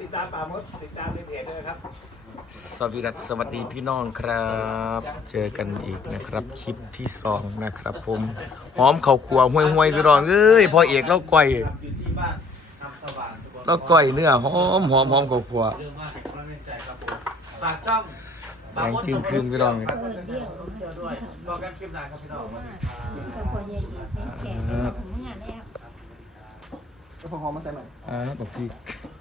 ตามป่ามดติดตามในเพจด้วยครับสวัสดีพี่น้องครับ เจอกันอีกนะครับคลิปที่2นะครับผมหอมข้าวคั่วห้วยพี่น้องเอ้ยพอเอกแล้วก้อยแล้วก้อยเนื้อหอมข้าวคั่วฝากช่องแดงจึงคืนพี่น้องบอกกันคลิปหน้าครับพี่น้องก็พอมาใส่หน่อยบอกพี่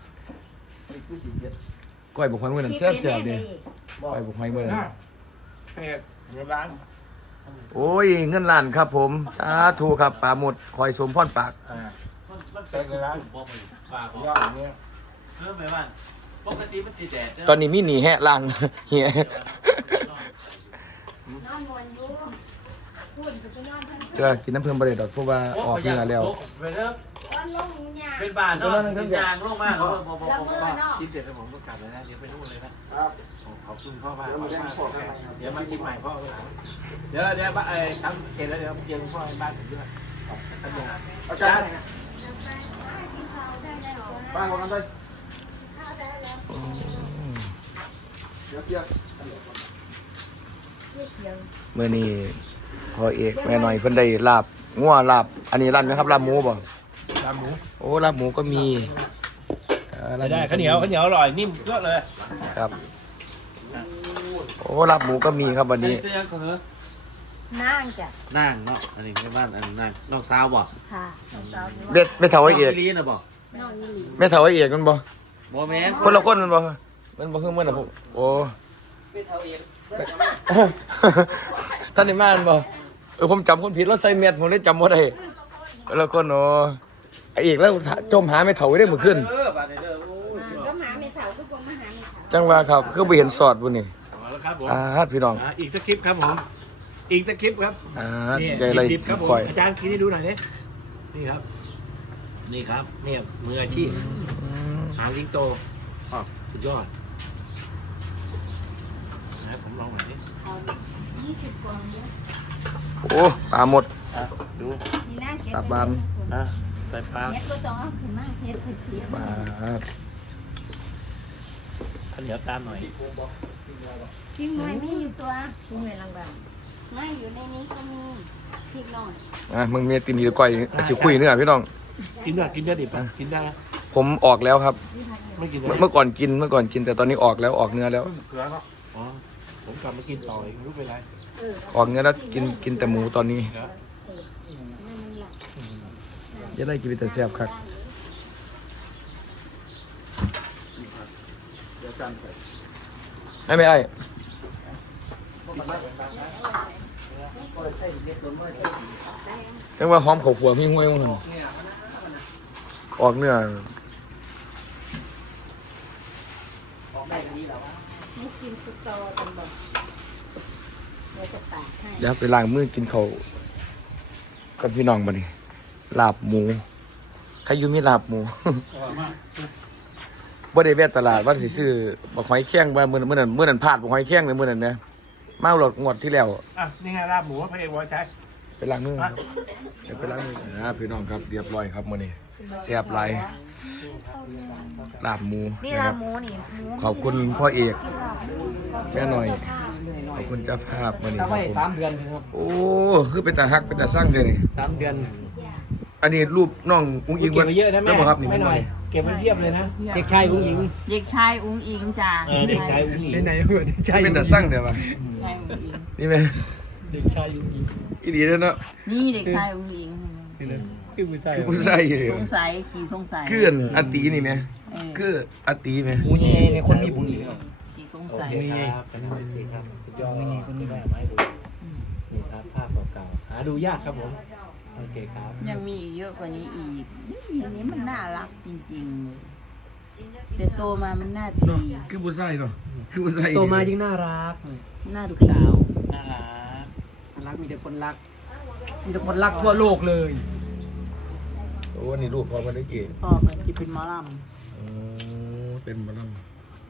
ก้อยบุกหอยเมื่อนั้นเสียบเลยก้อยบุกหอยเมื่อนั้นเพจเงินล้านโอ้ยเงินล้านครับผมสาธุครับป่าหมดคอยสมพรปากเป็นเงินล้านฝากยอดอย่างเงี้ยเริ่มไหมบ้านปกติมันสีแดดตอนนี้มีหนีแหะลังเฮียเจอกินน้ำเพิ่มบริเดดเพราะว่าออกเนื้อแล้วเป็นบาทเนาะเป็นยางลงมากแล้วคิดเด็ดแล้วผมก็กลับเลยนะเดี๋ยวไปนู่นเลยนะครับขอบคุณพ่อมากเดี๋ยวมากินใหม่พ่อเดี๋ยวบ้านทำเสร็จแล้วเดี๋ยวเย็นพ่อบ้านผมด้วยอาจารย์บ้านของกันด้วยเดี๋ยวเมื่อนี้พอเอกแม่หน่อยเพิ่นได้ลาบงัวลาบอันนี้ลาบนะครับลาบหมูบ่ลาบหมูโอ้ลาบหมูก็มีได้ข้าวเหนียวอร่อยนิ่มเยอะเลยครับโอ้ลาบหมูก็มีครับวันนี้นั่งจ้ะนั่งเนาะอันนี้แม่บ้านอันนั่งนอกสาวบ่ค่ะเบ็ดไม่เท่าไอ้เอกไม่เท่าไอ้เอกมันบ่บ่แม่นคนละคนมันบ่คือมันน่ะพวกโอ้ไม่เท่าเอกท่านนี่มาบ่ผมจำคนผิดแล้วใส่เม็ดผมได้จำบ่ได้แล้วคนโอ้ไอ้เอกแล้วจมหาไม่เท่าได้มื้อคืนก็หาไม่เท่าทุกคนมาหาไม่เท่าจังว่าครับคือบ่เห็นสอดบ่นี่แล้วครับผมพี่น้องอีกสักคลิปครับผมอีกสักคลิปครับใหญ่เลยครับผมอาจารย์กินให้ดูหน่อยดินี่ครับนี่มืออาชีพหางลิงโตสุดยอดนะผมลองหน่อยดิโอ้ปลาหมดดูปลาบานใส่ปลาเฮ็ดก็ต้องเอาขึ้นมาเฮ็ดเสียปลาข้าวเหนียวตามหน่อยทิ้งไว้ไม่อยู่ตัวทิ้งไว้ลังบ้านไม่อยู่ในนี้ก็มีพริกหน่อยมึงมีตีนดีก้อยสิคุยเนื้อพี่น้องกินได้ดิป่ะกินได้ผมออกแล้วครับไม่กินเมื่อก่อนกินแต่ตอนนี้ออกแล้วออกเนื้อแล้วอ๋อผมกลับมากินต่ออีกไม่รู้เป็นไรออกเนื้อแล้วกินแต่หมูตอนนี้จะได้กินแต่แซ่บครับไม่ไอ้จังว่าหอมข้าวคั่วมีห้วยมั้งออกเนื้อไม่กินสุกโตกันบ่เดี๋ยวจะตากให้เดี๋ยวไปล้างมือกินข้าวกับพี่น้องบ่นี่ลาบหมูใครอยู่มีลาบหมูบ่ได้แวะตลาดว่าสิซื้อบักหอยแข้งว่ามื้อนั้นพลาดบักหอยแข้งเลยมื้อนั้นนะมาหลดงวดที่แล้วนี่ไงลาบหมูพระเอกวอใช้ไปล้างมือเดี๋ยวไปล้างมือพี่น้องครับเรียบร้อยครับมื้อนี้แซ่บหลายลาบหมูนะครับขอบคุณพ่อเอกแม่หน่อยขอบคุณเจ้าภาพมื้อนี้ครับผม 3 เดือนครับโอ้คือเป็นตาฮักเป็นตาสร้างเด้อนี่ 3 เดือนอันนี้รูปน้องอุ้งอิงเก็บไว้เยอะนะแม่ครับไม่หน่อยเก็บไว้เทียบเลยนะเด็กชายอุ้งอิงเด็กชายอุ้งอิงจ้าเด็กชายอุ้งอิงไหนเด็กชายเป็นตาสร้างเด้อป่ะนี่แม่เด็กชายอุ้งอิงอีหลีเนาะนี่เด็กชายอุ้งอิงนี่เลยคือผู้ชายสงสัยขี่สงสัยคืออันตีนี่แม่คืออันตีแม่บุญในคนมีบุญอีกขี่สงสัยครับเป็นสิครับสุดยอดคนนี้ได้ไหมดูนี่ครับภาพเก่าๆหาดูยากครับผมโอเคครับยังมีเยอะกว่านี้อีกอันนี้มันน่ารักจริงๆแต่โตมามันน่าตีคือผู้ชายเนาะคือผู้ชายโตมายิ่งน่ารักหน้าลูกสาวน่ารักมีแต่คนรักทั่วโลกเลยโอ้นี่รูปพอมาได้กี่พ่อมันที่เป็นหมอลำเป็นหมอลำ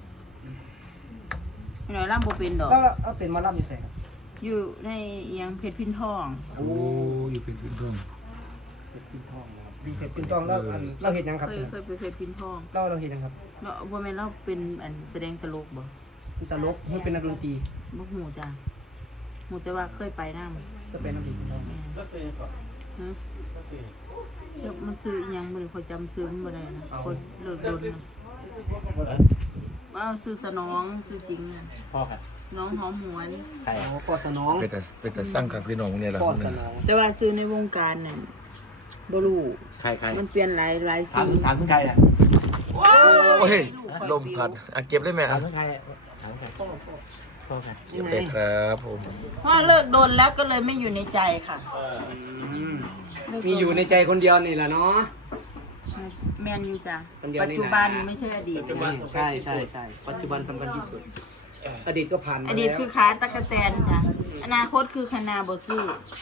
ไม่ไหนลำโบเป็นดอกก็เป็นหมอลำอยู่แสงอยู่ในยังเพชรพินทองโอ้อยู่เพชรพินทองเพชรพินทองอยู่เพชรปินทองแล้วเราเห็นยังครับเคยไปเพชรพินทองเราเห็นยังครับเนาะบ่แม่นเราเป็นอันแสดงตลกบ่ตลกมันเป็นนักดนตรีบ่ฮู้จ้ะฮู้แต่ว่าเคยไปนำก็เป็นนักดนตรีก็ซื้อก่อนฮะก็ซื้อเดี๋ยวมันซื้ออีหยังบ่ได้ค่อยจำซื้อมันบ่ได้นะคนเลิกโดนนะว่าซื้อสนองซื้อจริงน่ะพ่อครับน้องหอมหวนใครอ๋อปอสนองเป็นแต่สร้างกับพี่น้องเนี่ยแหละปอสนองแต่ว่าซื้อในวงการนั่นบ่รู้ใครมันเปลี่ยนหลายถามสีถามถึงใครอ่ะโอ้ยลมพัดเก็บได้ไหมถามถึงใครอ่ะถามใครพ่อใครเก็บได้ครับผมพ่อเลิกโดนแล้วก็เลยไม่อยู่ในใจค่ะมีอยู่ในใจคนเดียวนี่แหละเนาะแม่นอยู่จ้ะคนเดียวปัจนี่จุนะบันไม่ใช่อดีตใช่ปัจจุบันสำคัญที่สุด อดีตก็ผ่านมาอดีตคือขาตะกะแตนจ้ะอนาคตคือคณาบซื้อ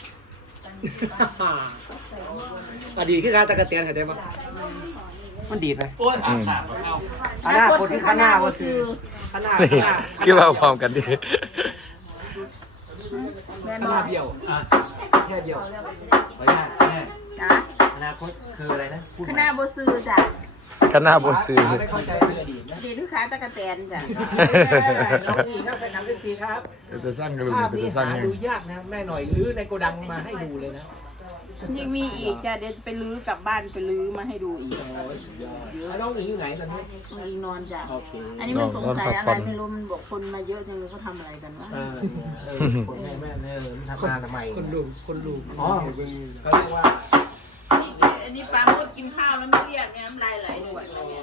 อดีตคือการตะกะเตียนเข้าใจปะมันดีดไหมโอ้ยถามเอาอนาคตคือข้างหน้าว่าซื้อข้างหน้านี่คิดว่าพร้อมกันดิแม่นข้างหบอน้าก เดียวอ่ะแค่เดียวขออนุญาตแม่จ้ะอนาคตคืออะไรนะพูดคณาบซื้อจ้ะคณะบ่ซื้อไม่เข้าใจเป็นอดีตนะอดีตคือขาตะกะแตนจ้ะน้องอีกครับแฟนคลับเป็นสีครับจะสร้างกันหรือภาพจะนี้สร้างหายังดูยากนะแม่หน่อยหรือในโกดังมาให้ดูเลยนะยังมีอีกจ้ะเดี๋ยวไปลื้อกลับบ้านไปลื้อมาให้ดูอีกน้องอีกอยู่ไหนตอนนี้อีกนอนจ้ะโอเคอันนี้มันสงสัยอะไรไม่รู้มันบอกคนมาเยอะจังเลยเขาทำอะไรกันวะคนแม่มันทำงานทำไมคนลูกอ๋อก็เรียกว่าอันนี้ปลาโมดกินข้าวแล้วไม่เรียกเนี่ยน้ำลายไหลด่วนแล้วเนี่ย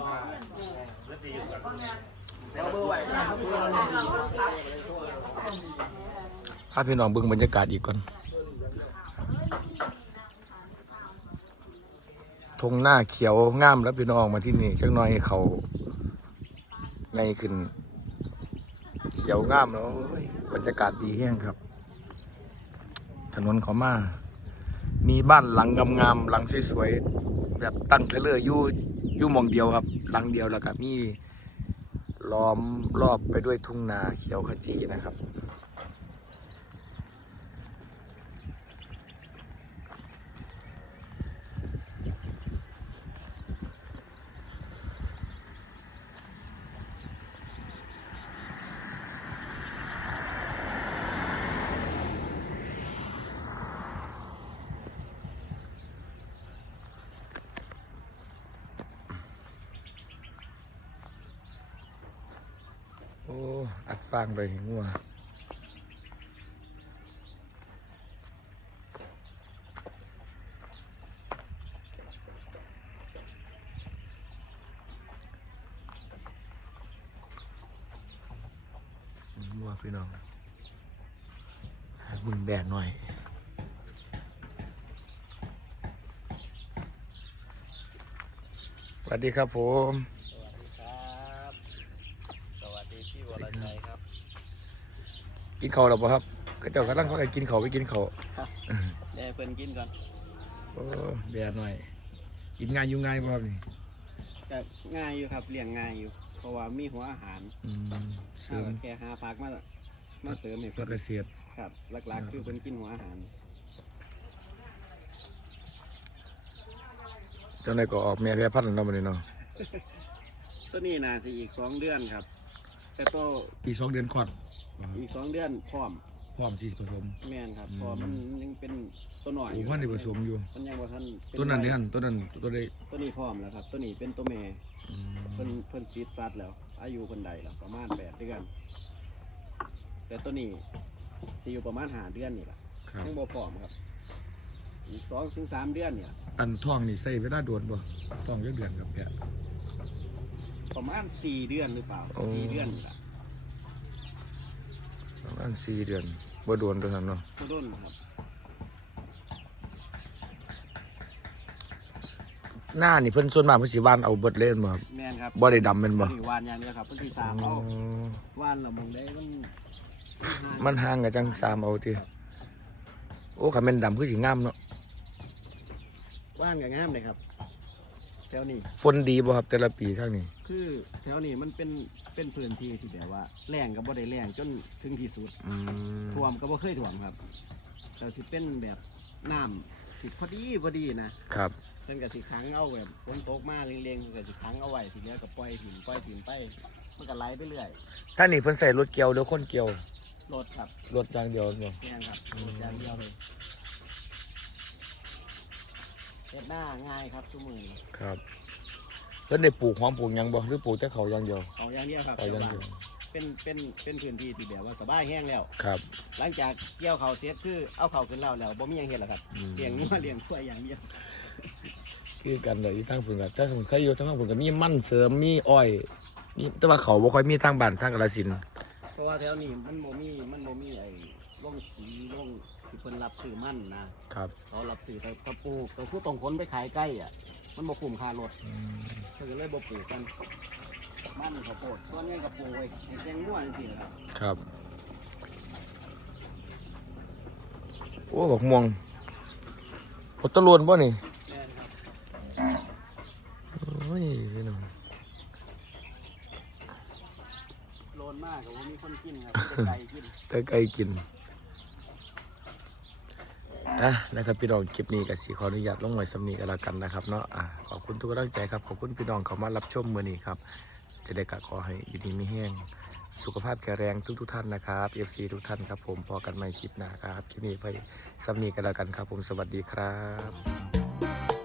พาพี่น้องเบิ่งบรรยากาศอีกก่อนทงหน้าเขียวงามแล้วพี่น้องมาที่นี่จักหน่อยเขาในขึ้น เขียวงามแล้วโอ้ยบรรยากาศดีแห้งครับ ถนนเขามามีบ้านหลังงามๆหลังสวยๆแบบตั้งเทเลอร์อยู่หมองเดียวครับ หลังเดียวแล้วก็มีล้อมรอบไปด้วยทุ่งนาเขียวขจีนะครับโอ้อัดฟางไปงัวงัวพี่น้องมึงแดดหน่อยสวัสดีครับผม กินข้าวหรือเปล่าครับก็เจ้ากำลังเขาไปกินข้าวไปกินข้าวเดี๋ยวเพิ่นกินก่อนโอ้แดดหน่อย กินง่ายอยู่ง่ายบ่ครับนี่ก็ง่ายอยู่ครับเลี้ยงง่ายอยู่ เพราะว่ามีหัวอาหารเสริมแค่หาพักมาเสริมให้เพื่เพิ่อน เกษตรครับหลักๆคือเพิ่นกินหัวอาหารเจ้านายก็ออกแม่แพร่พันธุ์แล้วมาเลยเนาะตัวนี้น่าสิอีก2 เดือนครับ แต่ตัวอีก2 เดือนคลอดอีก2 เดือนพร้อมพร้อมสิผสมแม่นครับเพอมันยังเป็นตัวหน่อยโอ้มันได้ผสมอยู่มันยังบ่ทันเป็ต้นนั้นเด้อันต้นนั้นตัวได้ตัวนี้พร้อมแล้วครับ ตัวนี้เป็นตัวแม่เพิ่นติดสัตว์แล้ว อายุเพิ่นได้แล้วประมาณ8 เดือน แต่ตัวนี้สิอยู่ประมาณ5 เดือนนี่แหละครับยังบ่พร้อมครับ อีก2 ถึง 3 เดือนเนี่ยอันท้องนี่ใส่เวลาโดนบ่ท้องจักเดือนครับแพะประมาณ4 เดือนหรือเปล่าโอ้ 4 เดือนนี่แหละประมาณ4 เดือนบ่โดนตัวนั้นเนาะตัวต้นครับหน้านี่เพิ่นส่วนมากเพิ่นสิหว่านเอาเบิดเล่นบ่ครับแม่นครับบ่ได้ดำแม่นบ่นี่วานอย่างเดียวครับเพิ่นสิสามอ๋อเอาวานแล้วมองได้มันมันห่างกันจังสามเอาติโอ้คันแม่นดำคือสิงามเนาะวานก็งามเลยครับแถวนี้ฝนดีบ่ครับแต่ละปีทางนี้คือแถวนี้มันเป็นพื้นที่ที่แบบว่าแรงก็บ่ได้แรงจนถึงที่สุดท่วมก็บ่เคยท่วมครับแต่สิเป็นแบบน้ำสิพอดีนะครับ เพิ่นก็สิขังเอาแบบฝนตกมาเร่งๆเพิ่นก็สิขังเอาไว้ทีเดียวก็ปล่อยถิ่มไปมันก็ไหลไปเรื่อยถ้านี่เพิ่นใส่รถเกี่ยวหรือคนเกี่ยวรถครับรถอย่างเดียวเนี่ยแม่นครับรถอย่างเดียวเลยเฮ็ดหน้าง่ายครับทุกมื้อนี้ครับเพิ่นได้ปลูกหอมปลูกหยังบ่หรือปลูกแต่เขาอย่างเดียวเอาอย่างเดียวครับเอาอย่างเดียวเป็นพื้นที่ที่แบบว่าสบายแห้งแล้วครับหลังจากเกี่ยวเขาวเสร็จคือเอาเขาขึ้นแล้วบ่มีหยังเฮ็ดแล้วครับอืมเลี้ยงงัวเลี้ยงควายอย่างเดียวคือกันเลยทางฝุ่นกับถ้าสมมติใครอยู่ทางฝุ่นก็มีมันเสริมมีอ้อยมีแต่ว่าเขาบ่ค่อยมีทางบ้านทางกาฬสินธุ์เพราะว่าแถวนี้มันบ่มีไอ้ร่องสีร่องที่เพิ่นรับซื้อมันนะครับ เขารับซื้อแต่ปลูกแต่ผู้ต้องขนไปขายใกล้อ่ะมันบ่คุ้มค่ารถอืมเพิ่นก็เลยบ่ปลูกกันมันข้าวโพดส่วนใหญ่ก็ปลูกไว้ให้แกงงัวจังซี่นะครับครับ โอ้บักม่วงผลตะลวนบ่นี่แม่นครับโอ้ยพี่น้องโลนมากก็บ่มีคนกินครับมีแต่ไก่กินถ้าไก่กินนะครับพี่น้องคลิปนี้ก็สิขออนุญาตลงไว้สำนีกันแล้วกันนะครับเนาะขอบคุณทุกกำลังใจครับขอบคุณพี่น้องเข้ามารับชมมื้อนี้ครับจะได้กะขอให้อยู่ดีมีแห้งสุขภาพแข็งแรงทุกท่านนะครับ FC ทุกท่านครับผมพอกันใหม่คลิปหน้าครับคลิปนี้ไปสำนีกันแล้วกันครับผมสวัสดีครับ